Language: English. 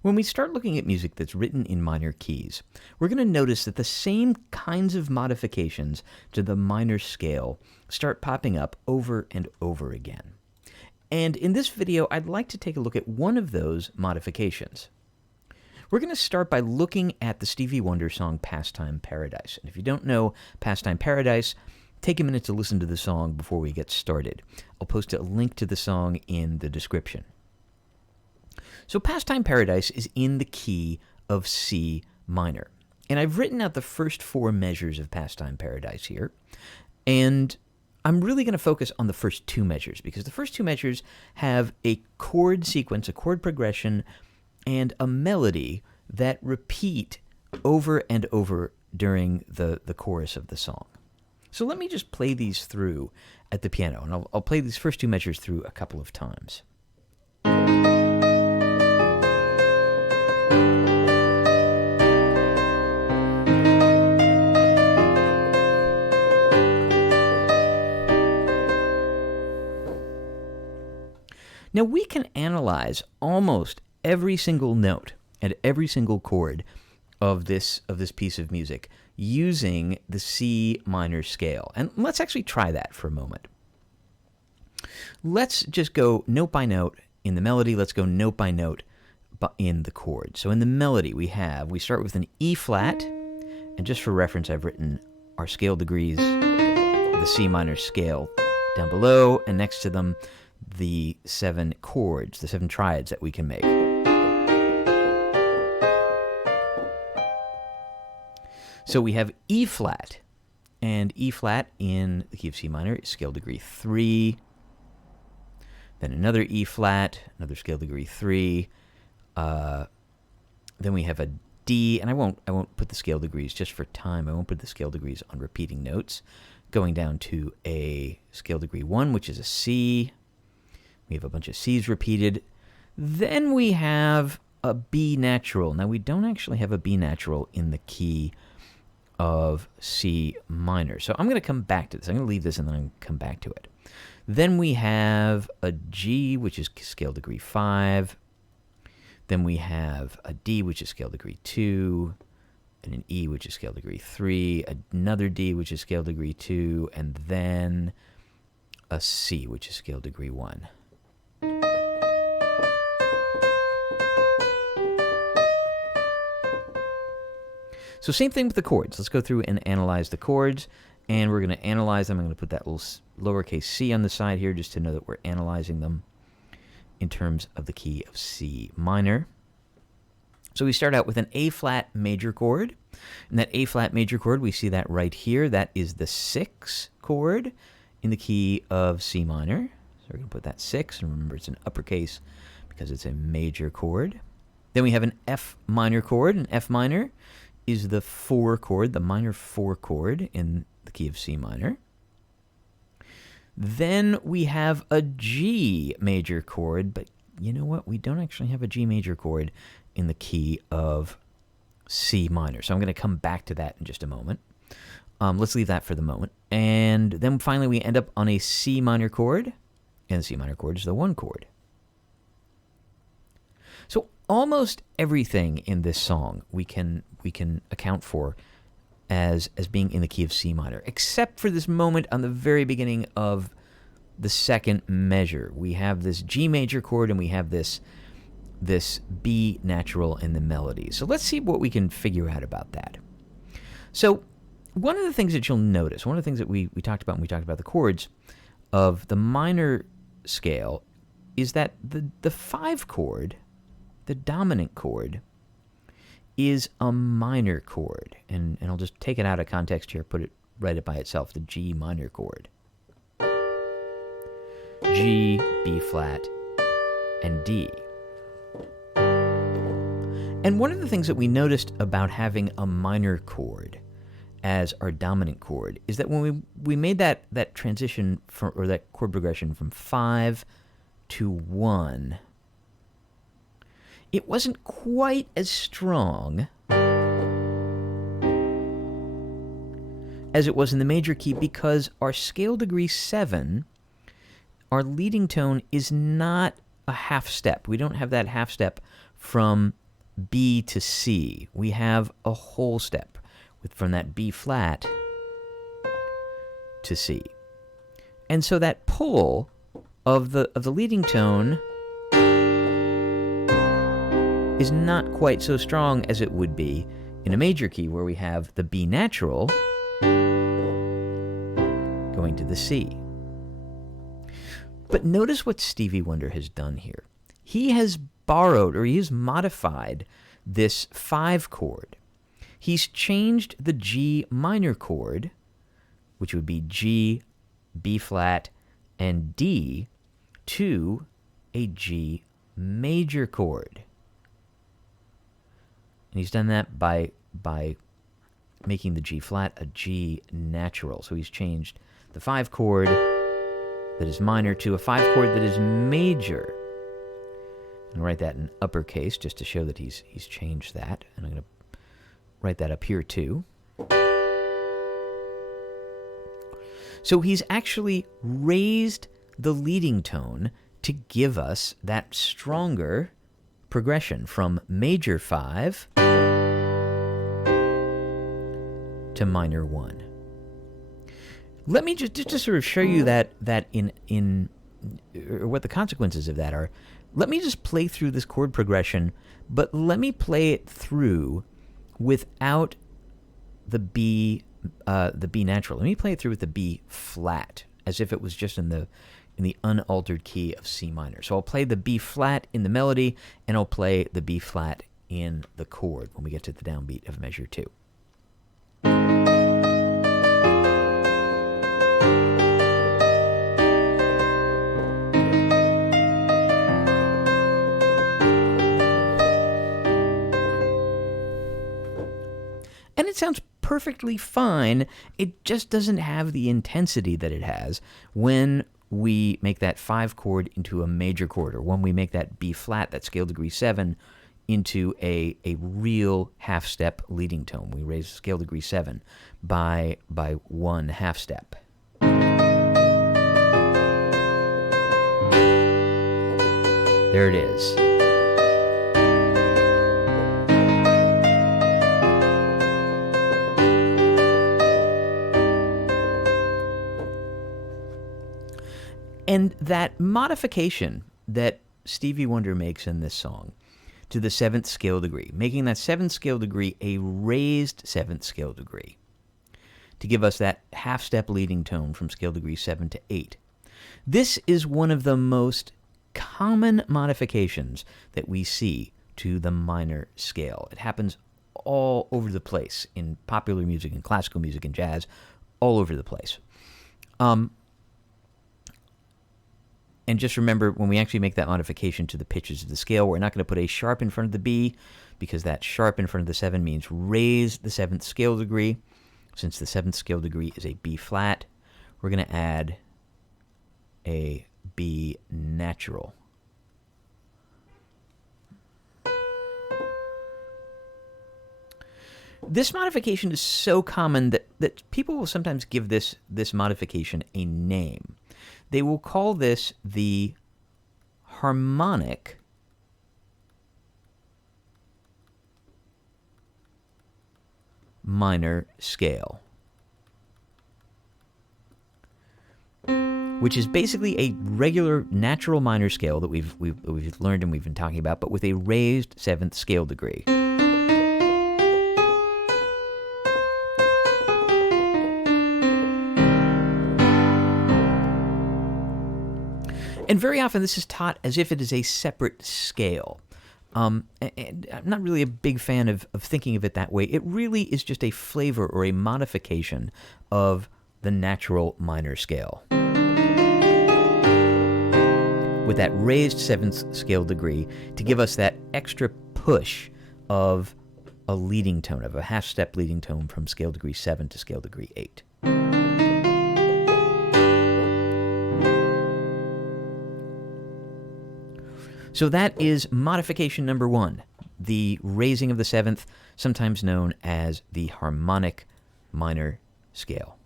When we start looking at music that's written in minor keys, we're going to notice that the same kinds of modifications to the minor scale start popping up over and over again. And in this video, I'd like to take a look at one of those modifications. We're going to start by looking at the Stevie Wonder song Pastime Paradise. And if you don't know Pastime Paradise, take a minute to listen to the song before we get started. I'll post a link to the song in the description. So Pastime Paradise is in the key of C minor. And I've written out the first four measures of Pastime Paradise here. And I'm really going to focus on the first two measures because the first two measures have a chord sequence, a chord progression, and a melody that repeat over and over during the chorus of the song. So let me just play these through at the piano, and I'll play these first two measures through a couple of times. Now we can analyze almost every single note and every single chord of this piece of music using the C minor scale. And let's actually try that for a moment. Let's just go note by note in the melody. Let's go note by note in the chord. So in the melody we start with an E flat, and just for reference I've written our scale degrees, the C minor scale down below, and next to them the 7 chords, the 7 triads that we can make. So we have E flat, and E flat in the key of C minor is scale degree 3, then another E flat, another scale degree 3, then we have a D, and I won't put the scale degrees just for time. I won't put the scale degrees on repeating notes, going down to a scale degree 1, which is a C. We have a bunch of C's repeated. Then we have a B natural. Now, we don't actually have a B natural in the key of C minor. So I'm going to come back to this. I'm going to leave this and then I'm going to come back to it. Then we have a G, which is scale degree 5. Then we have a D, which is scale degree 2. And an E, which is scale degree 3. Another D, which is scale degree 2. And then a C, which is scale degree 1. So same thing with the chords. Let's go through and analyze the chords, and we're going to analyze them. I'm going to put that little lowercase c on the side here just to know that we're analyzing them in terms of the key of C minor. So we start out with an A-flat major chord, and that A-flat major chord, we see that right here. That is the 6 chord in the key of C minor. So we're going to put that 6, and remember it's an uppercase because it's a major chord. Then we have an F minor chord, and F minor is the 4 chord, the minor 4 chord in the key of C minor. Then we have a G major chord, but you know what? We don't actually have a G major chord in the key of C minor. So I'm going to come back to that in just a moment. Let's leave that for the moment. And then finally we end up on a C minor chord, and the C minor chord is the 1 chord. So almost everything in this song we can account for as being in the key of C minor, except for this moment on the very beginning of the second measure. We have this G major chord and we have this B natural in the melody. So let's see what we can figure out about that. So one of the things that you'll notice, one of the things that we talked about when we talked about the chords of the minor scale is that the 5 chord, the dominant chord, is a minor chord. And I'll just take it out of context here, write it by itself, the G minor chord. G, B flat, and D. And one of the things that we noticed about having a minor chord as our dominant chord is that when we made that transition or that chord progression from 5 to 1, it wasn't quite as strong as it was in the major key because our scale degree 7, our leading tone, is not a half step. We don't have that half step from B to C. We have a whole step from that B flat to C. And so that pull of the leading tone is not quite so strong as it would be in a major key where we have the B natural going to the C. But notice what Stevie Wonder has done here. He has borrowed, or he has modified, this 5 chord. He's changed the G minor chord, which would be G, B flat, and D, to a G major chord. And he's done that by making the G flat a G natural. So he's changed the 5 chord that is minor to a 5 chord that is major. And write that in uppercase just to show that he's changed that. And I'm going to write that up here too. So he's actually raised the leading tone to give us that stronger progression from major 5 to minor 1. Let me just sort of show you that in or what the consequences of that are. Let me just play through this chord progression, but let me play it through without the B natural. Let me play it through with the B flat, as if it was just in the unaltered key of C minor. So I'll play the B flat in the melody, and I'll play the B flat in the chord when we get to the downbeat of measure 2. And it sounds perfectly fine. It just doesn't have the intensity that it has when we make that 5 chord into a major chord, or when we make that B flat, that scale degree 7, into a real half step leading tone. We raise scale degree 7 by 1 half step. There it is. And that modification that Stevie Wonder makes in this song to the 7th scale degree, making that 7th scale degree a raised 7th scale degree, to give us that half-step leading tone from scale degree 7 to 8. This is one of the most common modifications that we see to the minor scale. It happens all over the place in popular music and classical music and jazz, all over the place. And just remember, when we actually make that modification to the pitches of the scale, we're not going to put a sharp in front of the B, because that sharp in front of the 7 means raise the 7th scale degree. Since the 7th scale degree is a B flat, we're going to add a B natural. This modification is so common that people will sometimes give this modification a name. They will call this the harmonic minor scale, which is basically a regular natural minor scale that we've learned and we've been talking about, but with a raised 7th scale degree. And very often this is taught as if it is a separate scale. And I'm not really a big fan of thinking of it that way. It really is just a flavor or a modification of the natural minor scale, with that raised 7th scale degree to give us that extra push of a leading tone, of a half-step leading tone from scale degree 7 to scale degree 8. So that is modification number 1, the raising of the 7th, sometimes known as the harmonic minor scale.